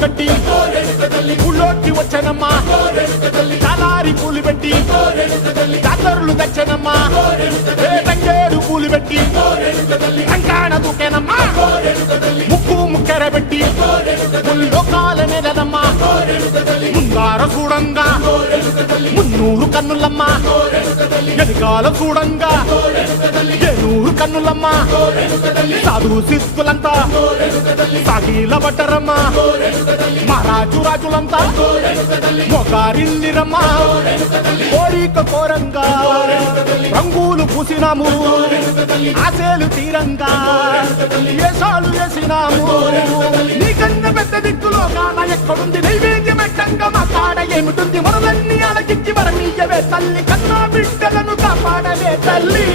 కట్టి ఊళ్ళోకి వచ్చనమ్మా చాలారి పూలు పెట్టి జాతరులు తెచ్చనమ్మా తంగేడు పూలు పెట్టి కంకాణ దూకేనమ్మా ముక్కు ముక్కెర పెట్టి ముల్లోకాల నెలనమ్మా ముందార చూడంగా మున్నూరు కన్నులమ్మా ఎనకాల చూడంగా ఏనూరు కన్నులమ్మా సాధు సిద్ధులంతా సాగిల బట్టరమ్మా మహారాజు రాజులంతా మొగారిల్లిరమ్మా కోరిక కోరంగా రంగులు పూసినాము ఆశలు తీరంగా ఏసాలు వేసినాము నీకన్నా పెద్ద దిక్కులో కాన ఎక్కడుంది నైవేద్యం పెట్టంగా మా కాడ ఏమిటుంది మనలన్నీ అలకించి వరమీయవే తల్లి కన్నా బిడ్డలను కాపాడవే తల్లి